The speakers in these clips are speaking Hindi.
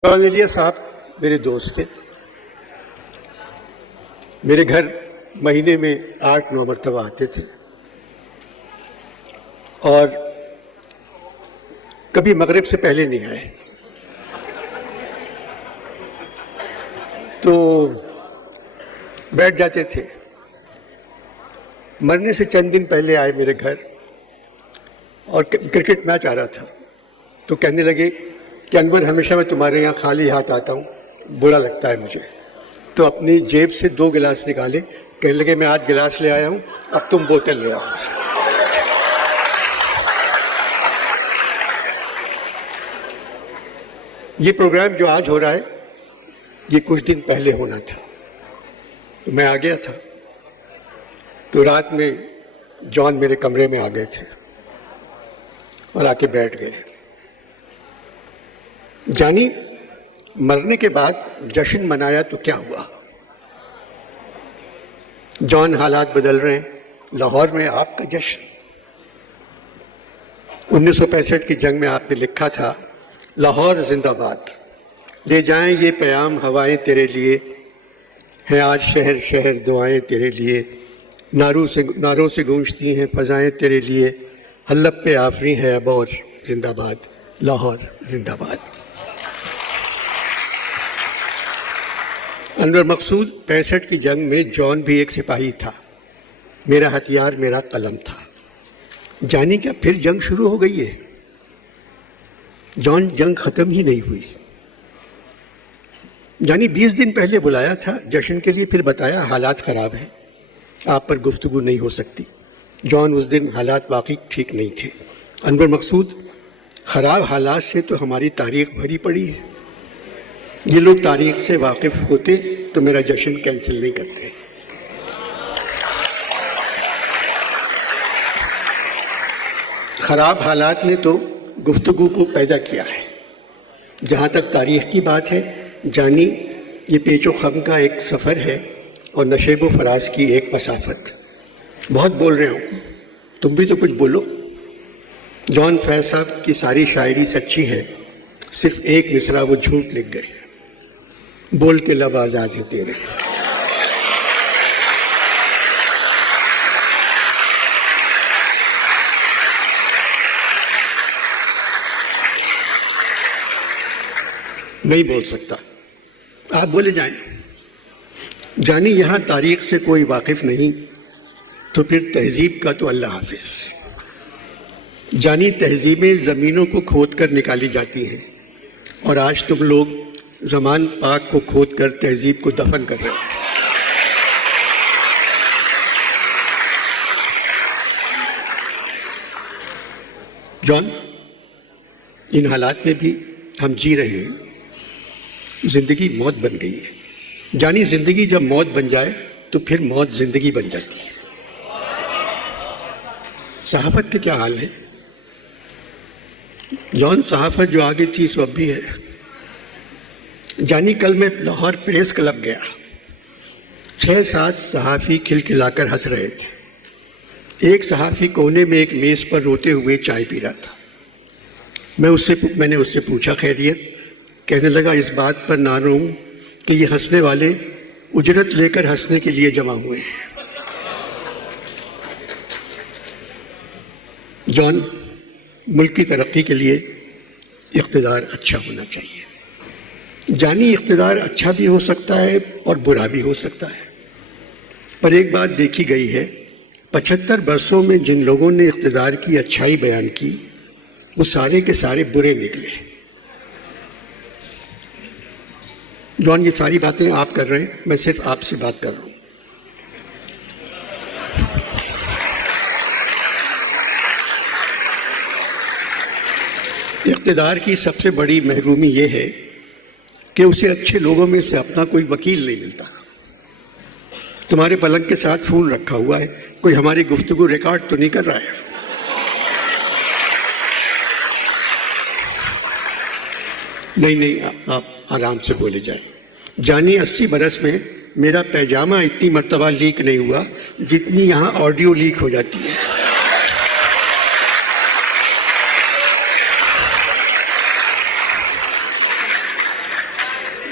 कॉर्नेलिया साहब मेरे दोस्त थे। मेरे घर महीने में 8-9 मरतबा आते थे और कभी मगरिब से पहले नहीं आए। तो बैठ जाते थे। मरने से चंद दिन पहले आए मेरे घर और क्रिकेट मैच आ रहा था। तो कहने लगे कि अनवर, हमेशा मैं तुम्हारे यहाँ खाली हाथ आता हूँ, बुरा लगता है मुझे। तो अपनी जेब से 2 गिलास निकाले, कहने लगे मैं आज गिलास ले आया हूँ, अब तुम बोतल ले आओ। ये प्रोग्राम जो आज हो रहा है, ये कुछ दिन पहले होना था। तो मैं आ गया था। तो रात में जॉन मेरे कमरे में आ गए थे और आके बैठ गए। जानी, मरने के बाद जश्न मनाया तो क्या हुआ? जॉन, हालात बदल रहे हैं। लाहौर में आपका जश्न। 1965 की जंग में आपने लिखा था, लाहौर जिंदाबाद, ले जाएं ये पैगाम हवाएं तेरे लिए, हैं आज शहर शहर दुआएं तेरे लिए, नारों से गूंजती हैं फजाएं तेरे लिए, हल्लब पे आफरी है अब और जिंदाबाद, लाहौर जिंदाबाद। अनवर मकसूद, 65 की जंग में जॉन भी एक सिपाही था। मेरा हथियार मेरा कलम था। जानी क्या फिर जंग शुरू हो गई है? जॉन, जंग खत्म ही नहीं हुई। जानी, 20 दिन पहले बुलाया था जश्न के लिए, फिर बताया हालात ख़राब हैं, आप पर गुफ्तगू नहीं हो सकती। जॉन, उस दिन हालात वाकई ठीक नहीं थे। अनवर मकसूद, ख़राब हालात से तो हमारी तारीख भरी पड़ी है। ये लोग तारीख से वाकिफ होते तो मेरा जश्न कैंसिल नहीं करते। ख़राब हालात ने तो गुफ्तगू को पैदा किया है। जहाँ तक तारीख की बात है जानी, ये पेचो खम का एक सफ़र है और नशेबो फराज की एक मसाफत। बहुत बोल रहे हो, तुम भी तो कुछ बोलो। जॉन फैज साहब की सारी शायरी सच्ची है, सिर्फ एक मिसरा वो झूठ लिख गए। बोल के लब आज़ाद है तेरे। नहीं बोल सकता, आप बोले जाएं। जानी, यहाँ तारीख से कोई वाकिफ नहीं तो फिर तहजीब का तो अल्लाह हाफिज। जानी, तहजीबें ज़मीनों को खोद कर निकाली जाती हैं और आज तुम लोग ज़मान पाक को खोद कर तहजीब को दफन कर रहे हो। जॉन, इन हालात में भी हम जी रहे हैं। ज़िंदगी मौत बन गई है। जानी, ज़िंदगी जब मौत बन जाए तो फिर मौत ज़िंदगी बन जाती है। सहाफ़त के क्या हाल है? जॉन, सहाफ़त जो आगे थी सो अब भी है। जानी, कल मैं लाहौर प्रेस क्लब गया। 6-7 सहाफ़ी खिलखिलाकर हंस रहे थे। एक सहाफ़ी कोने में एक मेज़ पर रोते हुए चाय पी रहा था। मैंने उससे पूछा खैरियत। कहने लगा, इस बात पर ना रोऊं कि ये हंसने वाले उजरत लेकर हंसने के लिए जमा हुए हैं। जॉन, मुल्क की तरक्की के लिए इक़्तिदार अच्छा होना चाहिए। जानी, इक़्तिदार अच्छा भी हो सकता है और बुरा भी हो सकता है, पर एक बात देखी गई है, 75 बरसों में जिन लोगों ने इक़्तिदार की अच्छाई बयान की वो सारे के सारे बुरे निकले। जॉन, ये सारी बातें आप कर रहे हैं, मैं सिर्फ आपसे बात कर रहा हूँ। इक़्तिदार की सबसे बड़ी महरूमी ये है कि उसे अच्छे लोगों में से अपना कोई वकील नहीं मिलता। तुम्हारे पलंग के साथ फ़ोन रखा हुआ है, कोई हमारी गुफ्तगू रिकॉर्ड तो नहीं कर रहा है? नहीं, आप आराम से बोले जाए। जानी, 80 बरस में मेरा पैजामा इतनी मर्तबा लीक नहीं हुआ जितनी यहाँ ऑडियो लीक हो जाती है।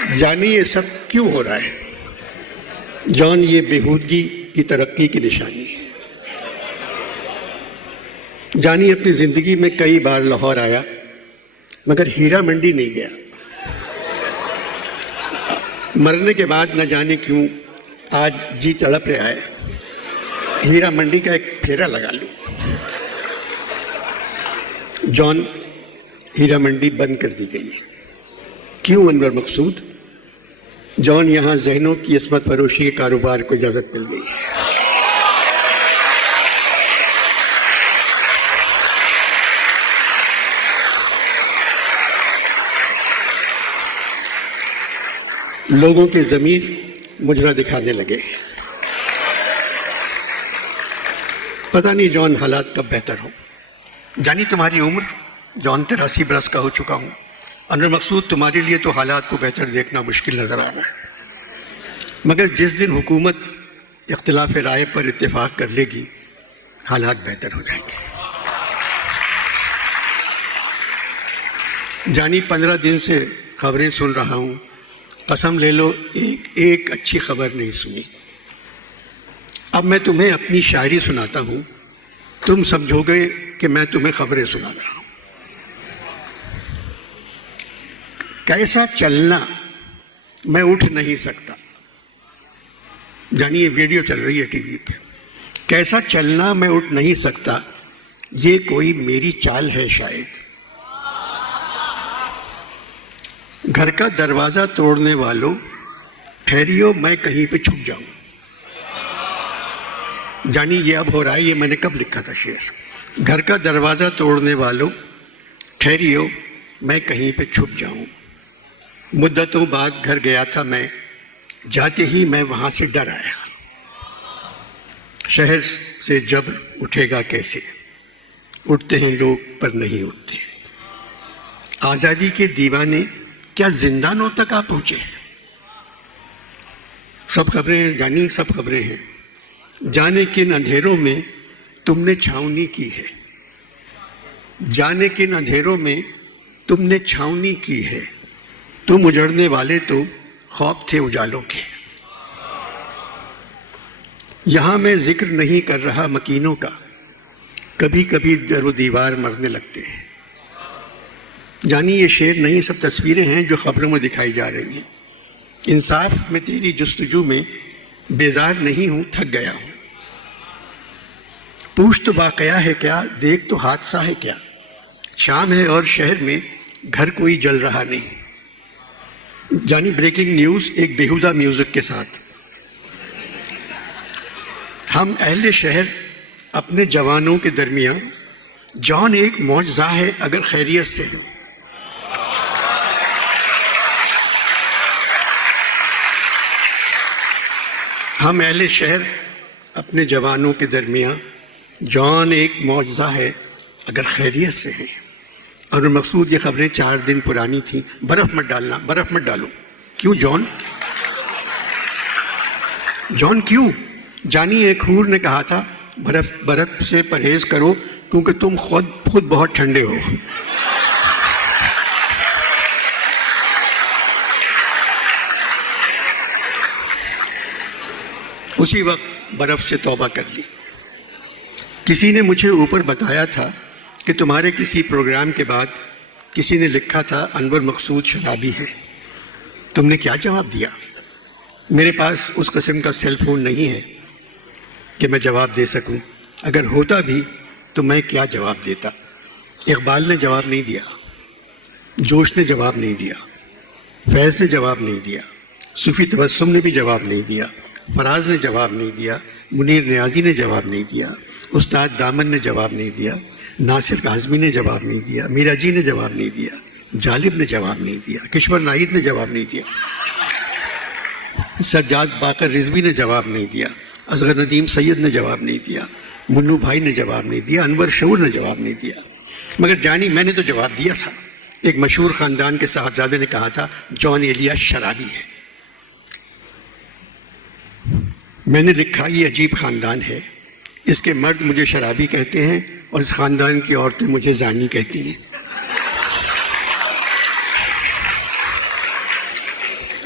जानिए ये सब क्यों हो रहा है? जॉन, ये बेहूदगी की तरक्की की निशानी है। जानी अपनी जिंदगी में कई बार लाहौर आया, मगर हीरा मंडी नहीं गया। मरने के बाद न जाने क्यों आज जी तड़प रहा है, हीरा मंडी का एक फेरा लगा लूं। जॉन, हीरा मंडी बंद कर दी गई है। क्यों अनवर मकसूद? जॉन, यहां जहनों की इसमत फरोशी के कारोबार को इजाजत मिल गई है। लोगों के ज़मीर मुजरा दिखाने लगे। पता नहीं जॉन हालात कब बेहतर हो। जानी तुम्हारी उम्र, जॉन 83 बरस का हो चुका हूँ। अनवर मकसूद, तुम्हारे लिए तो हालात को बेहतर देखना मुश्किल नज़र आ रहा है, मगर जिस दिन हुकूमत इख्तिलाफ राय पर इत्तेफाक कर लेगी हालात बेहतर हो जाएंगे। जानी 15 दिन से खबरें सुन रहा हूँ, कसम ले लो एक अच्छी खबर नहीं सुनी। अब मैं तुम्हें अपनी शायरी सुनाता हूँ, तुम समझोगे कि मैं तुम्हें खबरें सुना रहा हूँ। कैसा चलना, मैं उठ नहीं सकता। जानिए वीडियो चल रही है टीवी पे। कैसा चलना, मैं उठ नहीं सकता, ये कोई मेरी चाल है शायद। घर का दरवाजा तोड़ने वालों, ठहरियो मैं कहीं पे छुप जाऊं। जानी ये अब हो रहा है, ये मैंने कब लिखा था शेर। घर का दरवाजा तोड़ने वालों, ठहरियो मैं कहीं पे छुप जाऊं। मुद्दतों बाद घर गया था मैं, जाते ही मैं वहां से डर आया। शहर से जब उठेगा कैसे, उठते हैं लोग पर नहीं उठते। आज़ादी के दीवाने क्या जिंदानों तक आ पहुंचे? सब खबरें जानी, सब खबरें हैं। जाने किन अंधेरों में तुमने छावनी की है, जाने किन अंधेरों में तुमने छावनी की है। तुम उजड़ने वाले तो खौफ थे उजालों के। यहां मैं जिक्र नहीं कर रहा मकीनों का, कभी कभी दरो दीवार मरने लगते हैं। जानी ये शेर नहीं, सब तस्वीरें हैं जो खबरों में दिखाई जा रही हैं। इंसाफ में तेरी जुस्तजू में बेजार नहीं हूं, थक गया हूं। पूछ तो वाकया है क्या, देख तो हादसा है क्या। शाम है और शहर में घर कोई जल रहा नहीं। जानी ब्रेकिंग न्यूज एक बेहुदा म्यूजिक के साथ। हम अहले शहर अपने जवानों के दरमियान, जॉन एक मौजज़ा है अगर खैरियत से हो। हम अहले शहर अपने जवानों के दरमियान, जॉन एक मौजज़ा है अगर खैरियत से है। और मकसूद ये खबरें 4 दिन पुरानी थी। बर्फ़ मत डालना, बर्फ़ मत डालो। क्यों जॉन? जॉन क्यों? जानी एक हूर ने कहा था बर्फ़ से परहेज करो क्योंकि तुम खुद बहुत ठंडे हो। उसी वक्त बर्फ़ से तौबा कर ली। किसी ने मुझे ऊपर बताया था कि तुम्हारे किसी प्रोग्राम के बाद किसी ने लिखा था अनवर मकसूद शराबी है। तुमने क्या जवाब दिया? मेरे पास उस किस्म का सेल फोन नहीं है कि मैं जवाब दे सकूं। अगर होता भी तो मैं क्या जवाब देता। इकबाल ने जवाब नहीं दिया, जोश ने जवाब नहीं दिया, फैज़ ने जवाब नहीं दिया, सूफी तबस्सुम ने भी जवाब नहीं दिया, फराज ने जवाब नहीं दिया, मुनीर नियाजी ने जवाब नहीं दिया, उस्ताद दामन ने जवाब नहीं दिया, नासिर काज़मी ने जवाब नहीं दिया, मीरा जी ने जवाब नहीं दिया, जालिब ने जवाब नहीं दिया, किश्वर नाहिद ने जवाब नहीं दिया, सज्जाद बाकर रिजवी ने जवाब नहीं दिया, असगर नदीम सैयद ने जवाब नहीं दिया, मुन्नू भाई ने जवाब नहीं दिया, अनवर शऊर ने जवाब नहीं दिया। मगर जानी मैंने तो जवाब दिया था। एक मशहूर ख़ानदान के साहबजादे ने कहा था जॉन एलिया शराबी है। मैंने लिखा ये अजीब ख़ानदान है, इसके मर्द मुझे शराबी कहते हैं और इस ख़ानदान की औरतें मुझे जानी कहती हैं।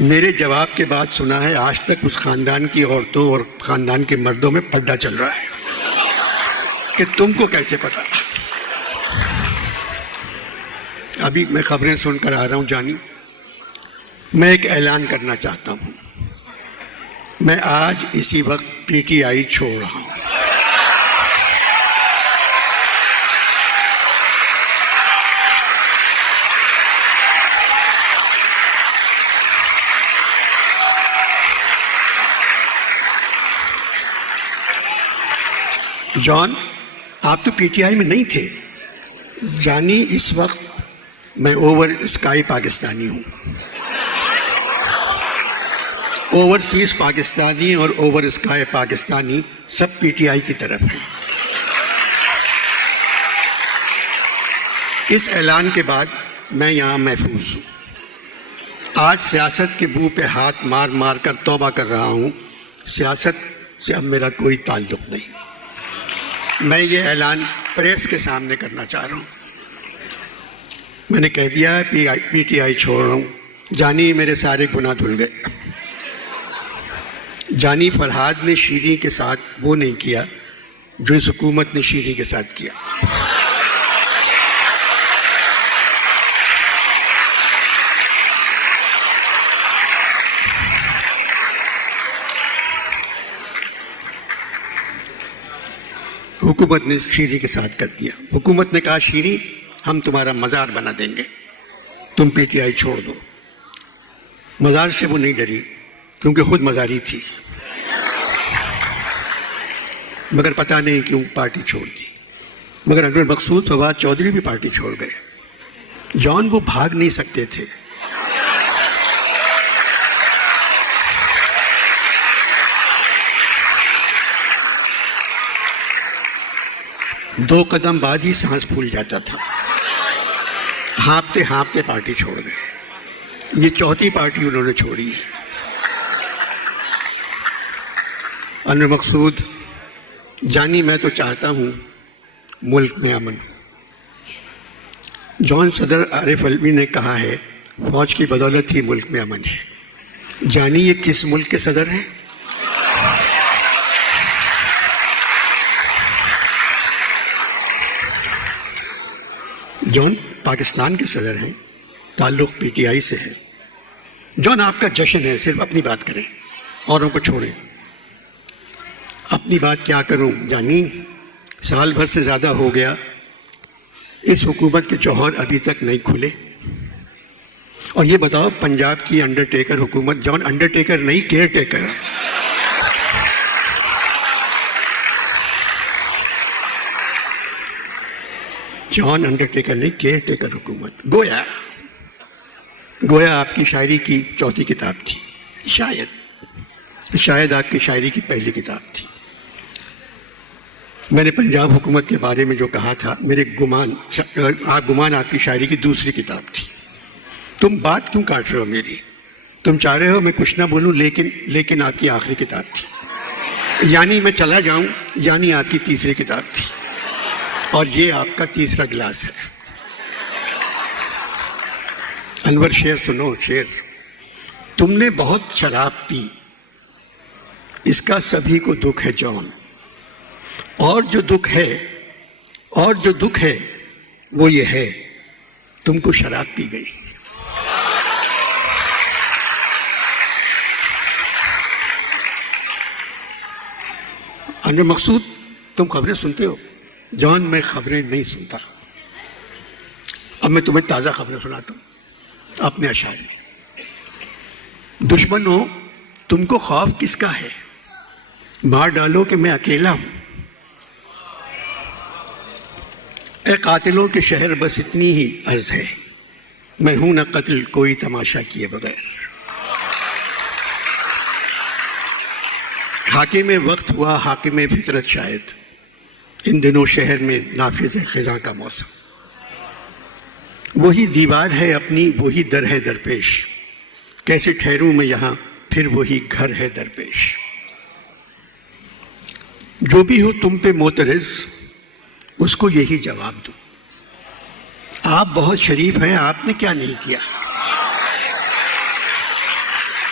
मेरे जवाब के बाद सुना है आज तक उस खानदान की औरतों और खानदान के मर्दों में पड्डा चल रहा है कि तुमको कैसे पता। अभी मैं खबरें सुनकर आ रहा हूं जानी, मैं एक ऐलान करना चाहता हूं। मैं आज इसी वक्त पीटीआई छोड़ रहा हूं। जॉन, आप तो पीटीआई में नहीं थे। जानी, इस वक्त मैं ओवर स्काई पाकिस्तानी हूं। ओवरसीज पाकिस्तानी और ओवर स्काई पाकिस्तानी सब पीटीआई की तरफ हैं। इस ऐलान के बाद मैं यहां महफूज हूं। आज सियासत के मुंह पे हाथ मार मार कर तौबा कर रहा हूं। सियासत से अब मेरा कोई ताल्लुक नहीं। मैं ये ऐलान प्रेस के सामने करना चाह रहा हूँ। मैंने कह दिया है पीटीआई छोड़ रहा हूँ। जानी, मेरे सारे गुनाह धुल गए। जानी, फरहाद ने शीरी के साथ वो नहीं किया जो इस हुकूमत ने शीरी के साथ किया। हुकूमत ने शीरी के साथ कर दिया। हुकूमत ने कहा शीरी, हम तुम्हारा मज़ार बना देंगे, तुम पीटीआई छोड़ दो। मज़ार से वो नहीं डरी क्योंकि खुद मज़ारी थी, मगर पता नहीं क्यों पार्टी छोड़ दी। मगर अनवर मकसूद फवाद चौधरी भी पार्टी छोड़ गए। जॉन, वो भाग नहीं सकते थे। दो कदम बाद ही सांस फूल जाता था। हाँफते हाँफते पार्टी छोड़ गए। ये चौथी पार्टी उन्होंने छोड़ी है। अनवर मकसूद, जानी, मैं तो चाहता हूँ मुल्क में अमन। जॉन, सदर आरिफ अलवी ने कहा है फौज की बदौलत ही मुल्क में अमन है। जानी, ये किस मुल्क के सदर हैं? जॉन पाकिस्तान के सदर हैं, ताल्लुक पीटीआई से है। जॉन, आपका जश्न है, सिर्फ अपनी बात करें, औरों को छोड़ें। अपनी बात क्या करूं जानी, साल भर से ज़्यादा हो गया, इस हुकूमत के जौहर अभी तक नहीं खुले। और ये बताओ, पंजाब की अंडरटेकर हुकूमत, जॉन अंडरटेकर नहीं केयर टेकर, जॉन अंडरटेकर नहीं केयर टेकर हुकूमत। गोया आपकी शायरी की चौथी किताब थी, शायद आपकी शायरी की पहली किताब थी। मैंने पंजाब हुकूमत के बारे में जो कहा था, मेरे गुमान आपकी शायरी की दूसरी किताब थी। तुम बात क्यों काट रहे हो मेरी? तुम चाह रहे हो मैं कुछ ना बोलूं, लेकिन आपकी आखिरी किताब थी। यानी मैं चला जाऊं, यानी आपकी तीसरी किताब थी, और ये आपका तीसरा गिलास है। अनवर, शेर सुनो, शेर। तुमने बहुत शराब पी, इसका सभी को दुख है जॉन, और जो दुख है वो ये है, तुमको शराब पी गई। अनवर मकसूद, तुम खबरें सुनते हो? जॉन, मैं खबरें नहीं सुनता। अब मैं तुम्हें ताज़ा खबरें सुनाता हूँ अपने अशार में। दुश्मनों, तुमको खौफ किसका है? मार डालो कि मैं अकेला हूं। ए कातिलों के शहर, बस इतनी ही अर्ज है, मैं हूं न कत्ल कोई तमाशा किए बगैर। हाकिम वक्त हुआ हाकिम फितरत शायद, इन दिनों शहर में नाफिज खिज़ां का मौसम। वही दीवार है अपनी, वही दर है दरपेश, कैसे ठहरूं मैं यहाँ, फिर वही घर है दरपेश। जो भी हो तुम पे मोतरज़, उसको यही जवाब दो, आप बहुत शरीफ हैं, आपने क्या नहीं किया।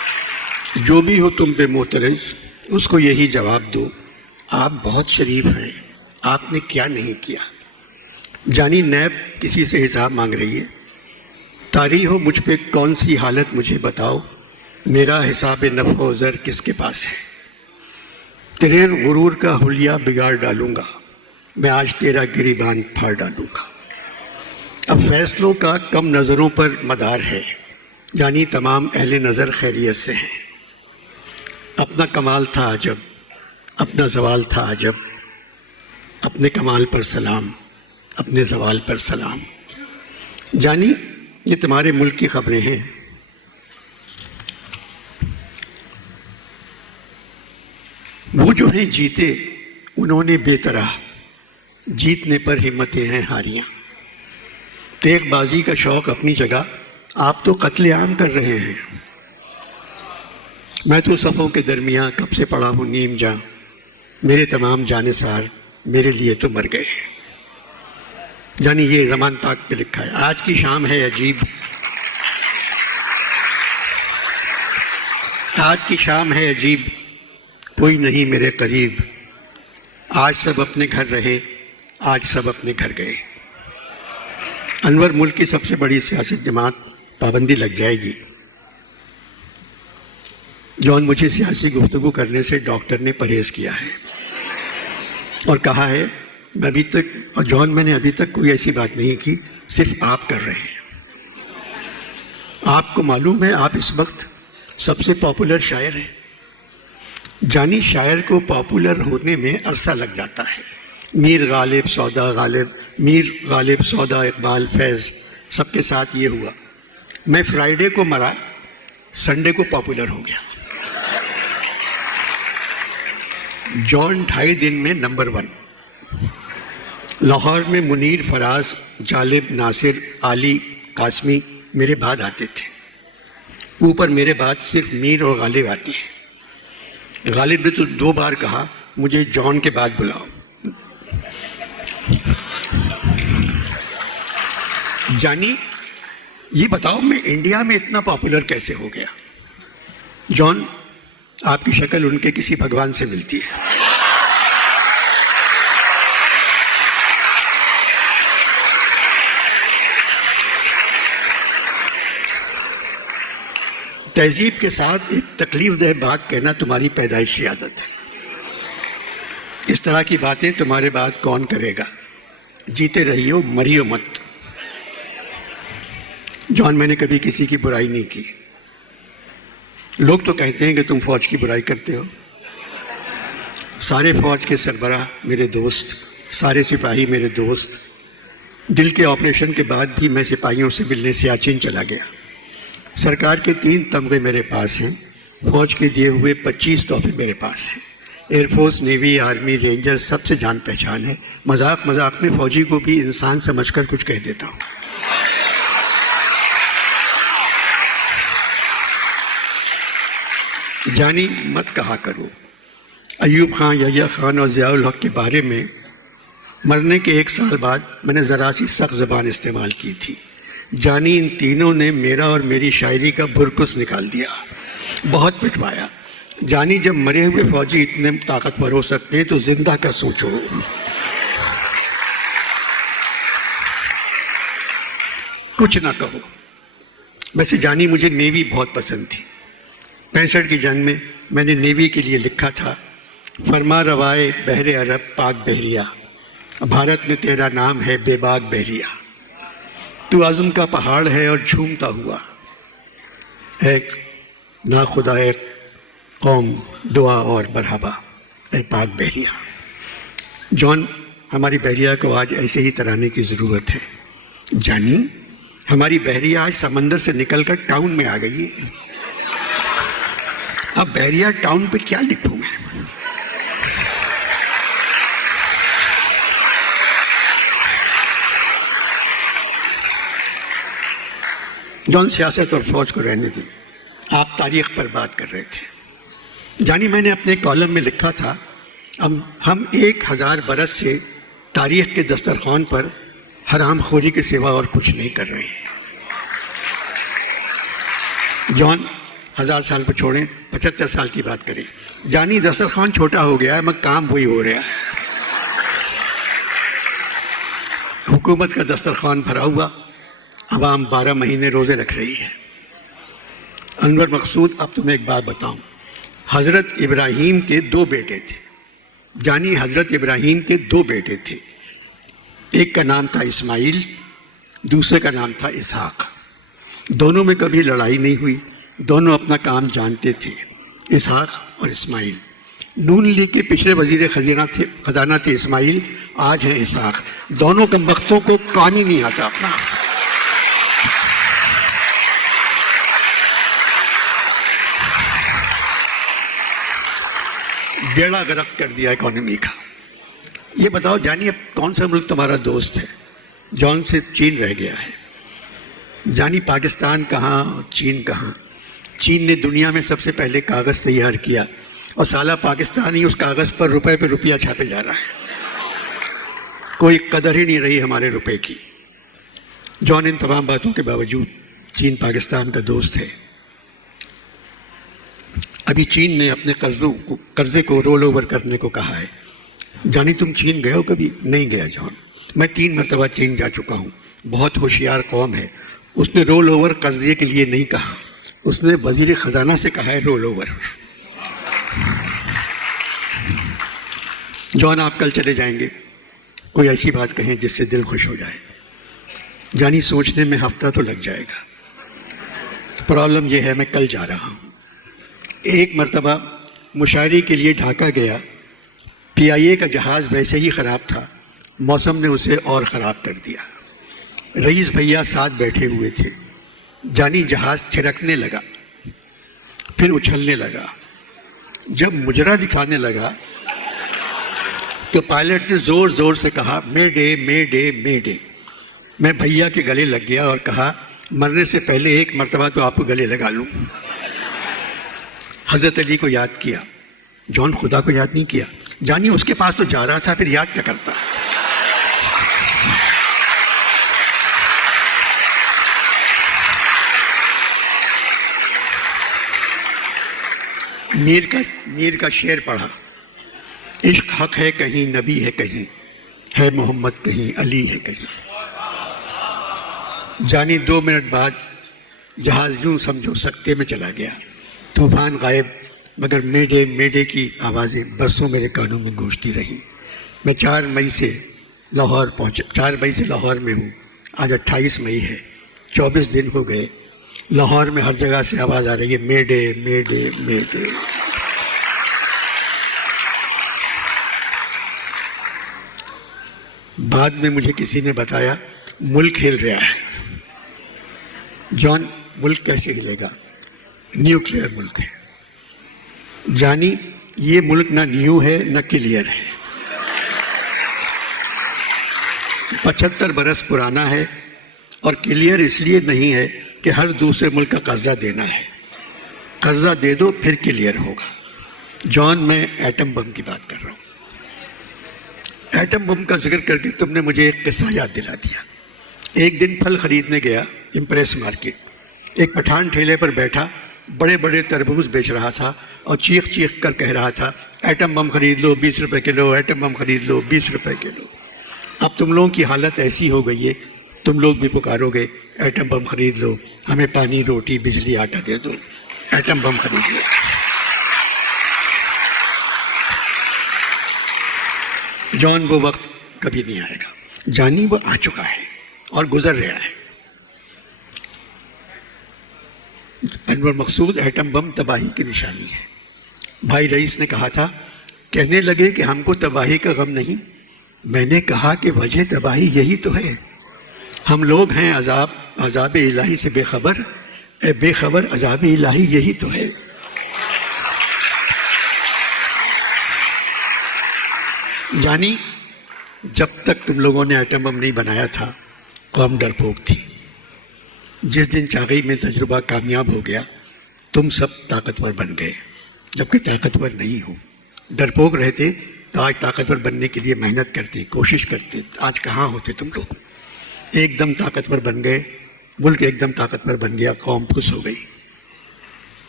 जो भी हो तुम पे मोतरज, उसको यही जवाब दो, आप बहुत शरीफ हैं, आपने क्या नहीं किया। जानी नैब किसी से हिसाब मांग रही है, तारी हो मुझ पे कौन सी हालत मुझे बताओ, मेरा हिसाब नफ़ो ज़र किसके पास है। तेरे गुरूर का हुलिया बिगाड़ डालूंगा, मैं आज तेरा गिरीबान फाड़ डालूंगा। अब फैसलों का कम नज़रों पर मदार है, यानी तमाम अहले नज़र खैरियत से हैं। अपना कमाल था अजब, अपना जवाल था अजब, अपने कमाल पर सलाम, अपने जवाल पर सलाम। जानी ये तुम्हारे मुल्क की खबरें हैं। वो जो हैं जीते उन्होंने बेतरह, जीतने पर हिम्मतें हैं हारियां। तेगबाजी का शौक अपनी जगह, आप तो कत्लेआम कर रहे हैं। मैं तो सफ़ों के दरमियाँ कब से पड़ा हूँ नीम जां, मेरे तमाम जानिसार मेरे लिए तो मर गए। यानी ये ज़मान पाक पे लिखा है। आज की शाम है अजीब, आज की शाम है अजीब, कोई नहीं मेरे करीब, आज सब अपने घर रहे, आज सब अपने घर गए। अनवर मुल्क की सबसे बड़ी सियासी जमात, पाबंदी लग जाएगी। जॉन, मुझे सियासी गुफ्तगू करने से डॉक्टर ने परहेज़ किया है और कहा है मैं अभी तक, और जॉन मैंने अभी तक कोई ऐसी बात नहीं की, सिर्फ आप कर रहे हैं। आपको मालूम है आप इस वक्त सबसे पॉपुलर शायर हैं। जानी शायर को पॉपुलर होने में अरसा लग जाता है। मीर गालिब, सौदा गालिब, मीर गालिब, सौदा, इकबाल, फैज़, सबके साथ ये हुआ। मैं फ्राइडे को मरा, संडे को पॉपुलर हो गया। जॉन 2.5 दिन में नंबर 1। लाहौर में मुनीर, फराज, जालिब, नासिर, आली, कासमी मेरे बाद आते थे। ऊपर मेरे बाद सिर्फ मीर और गालिब आती है। गालिब ने तो 2 बार कहा मुझे जॉन के बाद बुलाओ। जानी ये बताओ मैं इंडिया में इतना पॉपुलर कैसे हो गया। जॉन, आपकी शक्ल उनके किसी भगवान से मिलती है। तहजीब के साथ एक तकलीफदेह बात कहना तुम्हारी पैदाइशी आदत है। इस तरह की बातें तुम्हारे बाद कौन करेगा। जीते रहियो, मरियो मत। जॉन, मैंने कभी किसी की बुराई नहीं की। लोग तो कहते हैं कि तुम फौज की बुराई करते हो। सारे फौज के सरबराह मेरे दोस्त, सारे सिपाही मेरे दोस्त। दिल के ऑपरेशन के बाद भी मैं सिपाहियों से मिलने सियाचिन चला गया। सरकार के 3 तमगे मेरे पास हैं। फौज के दिए हुए 25 तोहफे मेरे पास हैं। एयरफोर्स, नेवी, आर्मी, रेंजर सबसे जान पहचान है। मजाक मजाक में फौजी को भी इंसान समझकर कुछ कह देता हूँ। जानी मत कहा करो। अयूब खान, यहिया खान और ज़ियाउल हक के बारे में मरने के 1 साल बाद मैंने ज़रा सी सख्त ज़बान इस्तेमाल की थी। जानी इन तीनों ने मेरा और मेरी शायरी का भुरकुस निकाल दिया, बहुत पिटवाया। जानी जब मरे हुए फौजी इतने ताकतवर हो सकते हैं तो जिंदा का सोचो। कुछ ना कहो। वैसे जानी मुझे नेवी बहुत पसंद थी। 65 की जंग में मैंने नेवी के लिए लिखा था, फरमा रवाए बहरे अरब पाक बहरिया, भारत में तेरा नाम है बेबाक बहरिया। तू आज़म का पहाड़ है और झूमता हुआ एक ना खुदा एक कौम दुआ और मरहबा ए पाक बहरिया। जॉन, हमारी बहरिया को आज ऐसे ही तराने की ज़रूरत है। जानी, हमारी बहरिया आज समंदर से निकलकर टाउन में आ गई है। अब बहरिया टाउन पे क्या लिखूं मैं। जॉन, सियासत और फौज को रहने दी, आप तारीख पर बात कर रहे थे। जानी, मैंने अपने कॉलम में लिखा था, हम 1000 बरस से तारीख के दस्तरखान पर हराम खोरी के सिवा और कुछ नहीं कर रहे हैं। जॉन, 1000 साल पर छोड़ें, 75 साल की बात करें। जानी दस्तरखान छोटा हो गया है मगर काम वही हो रहा है। हुकूमत का दस्तरखान भरा हुआ, अवाम 12 महीने रोज़े रख रही है। अनवर मकसूद, अब तुम्हें एक बात बताऊं, हज़रत इब्राहीम के 2 बेटे थे। जानी हज़रत इब्राहीम के 2 बेटे थे, एक का नाम था इस्माइल, दूसरे का नाम था इसहाक। दोनों में कभी लड़ाई नहीं हुई, दोनों अपना काम जानते थे, इसहाक और इस्माइल। नून लीग के पिछले वजीर खजाना थे इस्माइल, आज हैं इसहाक। दोनों कमबख्तों को काम ही नहीं आता अपना। बेड़ा गर्क कर दिया इकोनॉमी का। ये बताओ जानी, अब कौन सा मुल्क तुम्हारा दोस्त है? जौन से चीन रह गया है। जानी पाकिस्तान कहाँ, चीन कहाँ? चीन ने दुनिया में सबसे पहले कागज़ तैयार किया और साला पाकिस्तान ही उस कागज़ पर रुपए पे रुपया छापे जा रहा है। कोई कदर ही नहीं रही हमारे रुपए की। जौन इन तमाम बातों के बावजूद चीन पाकिस्तान का दोस्त है। अभी चीन ने अपने कर्जे को रोल ओवर करने को कहा है। जानी तुम चीन गए हो कभी? नहीं गया जॉन, मैं 3 मरतबा चीन जा चुका हूँ। बहुत होशियार कौम है। उसने रोल ओवर कर्जे के लिए नहीं कहा, उसने वजीर ख़जाना से कहा है रोल ओवर। जॉन आप कल चले जाएंगे, कोई ऐसी बात कहें जिससे दिल खुश हो जाए। जानी सोचने में हफ्ता तो लग जाएगा। प्रॉब्लम यह है मैं कल जा रहा हूँ। एक मरतबा मुशायरे के लिए ढाका गया, PIA का जहाज़ वैसे ही ख़राब था, मौसम ने उसे और ख़राब कर दिया। रईस भैया साथ बैठे हुए थे। जानी जहाज़ थिरकने लगा, फिर उछलने लगा। जब मुजरा दिखाने लगा तो पायलट ने ज़ोर ज़ोर से कहा मेडे मेडे मेडे। मैं भैया के गले लग गया और कहा मरने से पहले एक मरतबा तो आपको गले लगा लूँ। हज़रत अली को याद किया, जॉन खुदा को याद नहीं किया। जानिए उसके पास तो जा रहा था, फिर याद क्या करता। मीर का शेर पढ़ा, इश्क हक है कहीं, नबी है कहीं, है मोहम्मद कहीं, अली है कहीं। जानी 2 मिनट बाद जहाज़ यूं समझो सकते में चला गया। तूफान गायब, मगर मेडे मेडे की आवाज़ें बरसों मेरे कानों में गूंजती रहीं। मैं 4 मई से लाहौर पहुँचा, 4 मई से लाहौर में हूँ। आज 28 मई है, 24 दिन हो गए। लाहौर में हर जगह से आवाज़ आ रही है मेडे मेडे मेडे। बाद में मुझे किसी ने बताया मुल्क हिल रहा है। जॉन, मुल्क कैसे हिलेगा? न्यूक्लियर मुल्क है। जानी ये मुल्क ना न्यू है ना क्लियर है, 75 बरस पुराना है और क्लियर इसलिए नहीं है कि हर दूसरे मुल्क का कर्जा देना है। कर्जा दे दो फिर क्लियर होगा। जॉन, मैं एटम बम की बात कर रहा हूँ। एटम बम का जिक्र करके तुमने मुझे एक किस्सा याद दिला दिया। एक दिन फल खरीदने गया इम्प्रेस मार्केट। एक पठान ठेले पर बैठा बड़े बड़े तरबूज बेच रहा था और चीख चीख कर कह रहा था एटम बम खरीद लो 20 रुपए किलो, एटम बम खरीद लो 20 रुपए किलो। अब तुम लोगों की हालत ऐसी हो गई है, तुम लोग भी पुकारोगे एटम बम खरीद लो, हमें पानी रोटी बिजली आटा दे दो, एटम बम खरीद लो। जॉन, वो वक्त कभी नहीं आएगा। जानी वो आ चुका है और गुजर रहा है। अनवर मकसूद, एटम बम तबाही की निशानी है। भाई रईस ने कहा था, कहने लगे कि हमको तबाही का गम नहीं। मैंने कहा कि वजह तबाही यही तो है। हम लोग हैं अजाब इलाही से बेखबर, बेखबर अजाब इलाही यही तो है। जानी, जब तक तुम लोगों ने एटम बम नहीं बनाया था कौम डरपोक थी। जिस दिन चागई में तजुर्बा कामयाब हो गया तुम सब ताकतवर बन गए, जबकि ताकतवर नहीं हो। डरपोक रहते तो आज ताकतवर बनने के लिए मेहनत करते, कोशिश करते। आज कहाँ होते तुम लोग? एकदम ताकतवर बन गए, मुल्क एकदम ताकतवर बन गया, कौम खुश हो गई।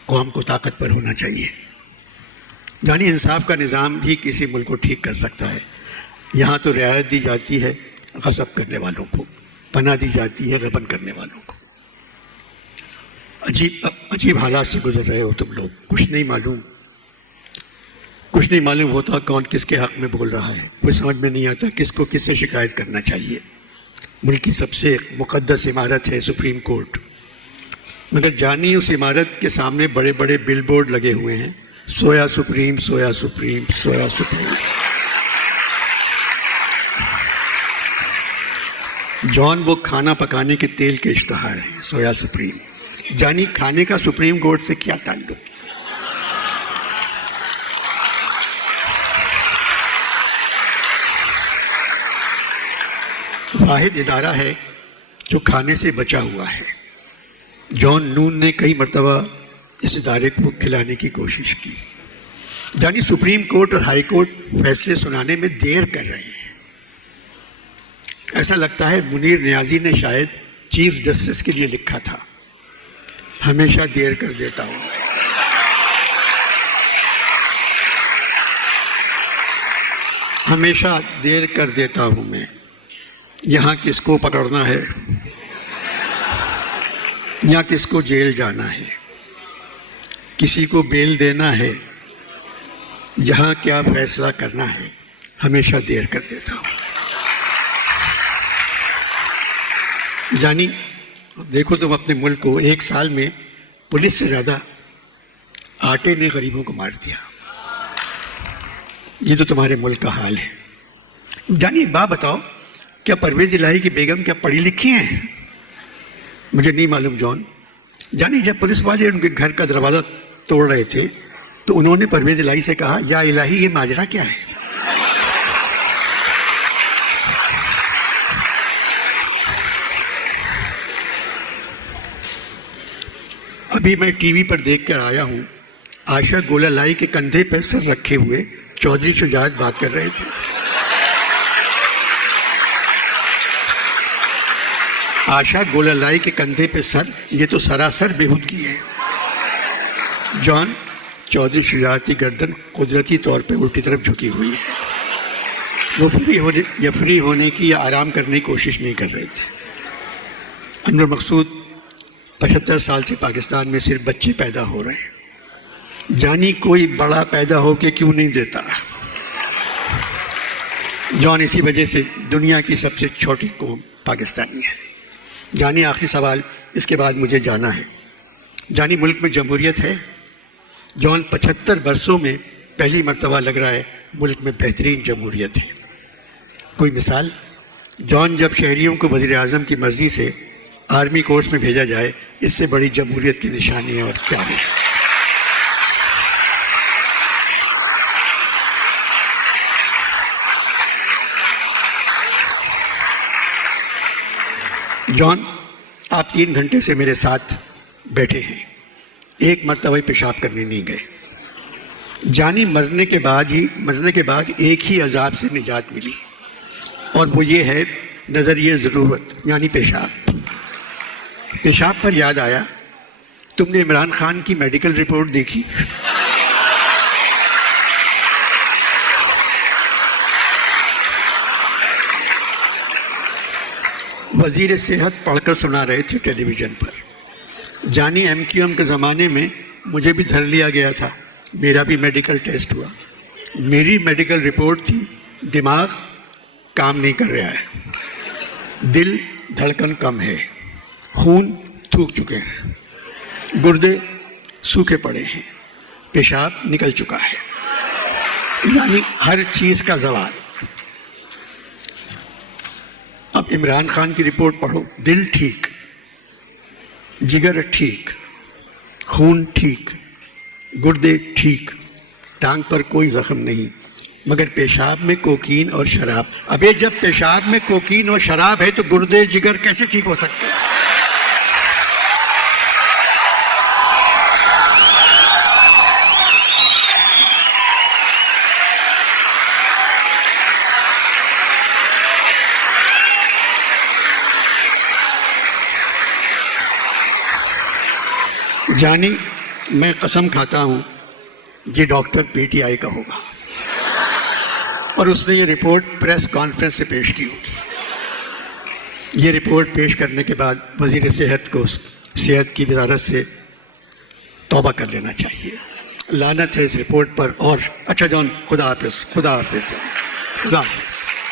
कौम को ताकतवर होना चाहिए। जानी इंसाफ का निज़ाम ही किसी मुल्क को ठीक कर सकता है। यहाँ तो रियायत दी जाती है गज़ब करने वालों को, पनाह दी जाती है गबन करने वालों को। अजीब हालात से गुजर रहे हो तुम लोग। कुछ नहीं मालूम होता कौन किसके हक़ में बोल रहा है। कोई समझ में नहीं आता किसको किससे शिकायत करना चाहिए। मुल्क की सबसे मुक़द्दस इमारत है सुप्रीम कोर्ट, मगर जानी उस इमारत के सामने बड़े बड़े बिल बोर्ड लगे हुए हैं, सोया सुप्रीम, सोया सुप्रीम, सोया सुप्रीम। जॉन वो खाना पकाने के तेल के इश्तहार हैं, सोया सुप्रीम। जानी खाने का सुप्रीम कोर्ट से क्या ताल्लुक? वाहिद इदारा है जो खाने से बचा हुआ है। जॉन नून ने कई मरतबा इस इदारे को खिलाने की कोशिश की। जानी सुप्रीम कोर्ट और हाई कोर्ट फैसले सुनाने में देर कर रहे हैं। ऐसा लगता है मुनीर नियाजी ने शायद चीफ जस्टिस के लिए लिखा था, हमेशा देर कर देता हूँ मैं, हमेशा देर कर देता हूँ मैं। यहाँ किसको पकड़ना है, यहाँ किसको जेल जाना है, किसी को बेल देना है, यहाँ क्या फैसला करना है, हमेशा देर कर देता हूँ। जानी देखो तुम अपने मुल्क को, एक साल में पुलिस से ज़्यादा आटे ने गरीबों को मार दिया। ये तो तुम्हारे मुल्क का हाल है। जानी एक बात बताओ, क्या परवेज़ इलाही की बेगम क्या पढ़ी लिखी हैं? मुझे नहीं मालूम जॉन। जानी जब पुलिस वाले उनके घर का दरवाज़ा तोड़ रहे थे तो उन्होंने परवेज़ इलाही से कहा, या इलाही ये माजरा क्या है? अभी मैं टीवी पर देख कर आया हूँ, आयशा गोलालाई के कंधे पर सर रखे हुए चौधरी शुजात बात कर रहे थे। आयशा गोलालाई के कंधे पे सर, ये तो सरासर बेहूदगी है। जॉन, चौधरी शुजात की गर्दन कुदरती तौर पे उल्टी तरफ झुकी हुई है। वो फ्री होने की या आराम करने की कोशिश नहीं कर रहे थे। अनवर मकसूद 75 साल से पाकिस्तान में सिर्फ बच्चे पैदा हो रहे हैं। जानी कोई बड़ा पैदा हो के क्यों नहीं देता? जॉन, इसी वजह से दुनिया की सबसे छोटी कौम पाकिस्तानी है। जानी आखिरी सवाल, इसके बाद मुझे जाना है। जानी मुल्क में जमहूरियत है? जॉन, 75 वर्षों में पहली मर्तबा लग रहा है मुल्क में बेहतरीन जमहूरियत है। कोई मिसाल? जॉन, जब शहरियों को वज़ीर आज़म की मर्ज़ी से आर्मी कोर्स में भेजा जाए, इससे बड़ी जमहूरियत की निशानी है और क्या है? जॉन, आप 3 घंटे से मेरे साथ बैठे हैं, एक मर्तबा पेशाब करने नहीं गए। जानी मरने के बाद एक ही अजाब से निजात मिली, और वो ये है नज़रिए ज़रूरत, यानी पेशाब। पेशाब पर याद आया, तुमने इमरान खान की मेडिकल रिपोर्ट देखी? वज़ीर सेहत पढ़कर सुना रहे थे टेलीविज़न पर। जानी MQM के ज़माने में मुझे भी धर लिया गया था, मेरा भी मेडिकल टेस्ट हुआ। मेरी मेडिकल रिपोर्ट थी, दिमाग काम नहीं कर रहा है, दिल धड़कन कम है, खून थूक चुके हैं, गुर्दे सूखे पड़े हैं, पेशाब निकल चुका है, यानी हर चीज़ का जवाब। अब इमरान खान की रिपोर्ट पढ़ो, दिल ठीक, जिगर ठीक, खून ठीक, गुर्दे ठीक, टांग पर कोई जख्म नहीं, मगर पेशाब में कोकीन और शराब। अबे जब पेशाब में कोकीन और शराब है तो गुर्दे जिगर कैसे ठीक हो सकते हैं? जानी मैं कसम खाता हूँ ये डॉक्टर पीटीआई का होगा और उसने ये रिपोर्ट प्रेस कॉन्फ्रेंस से पेश की होगी। ये रिपोर्ट पेश करने के बाद वज़ीर सेहत को सेहत की वजारत से तौबा कर लेना चाहिए। लानत है इस रिपोर्ट पर। और अच्छा जॉन, खुदा हाफिज़, खुदा हाफिज़ जॉन, खुदा हाफिज़।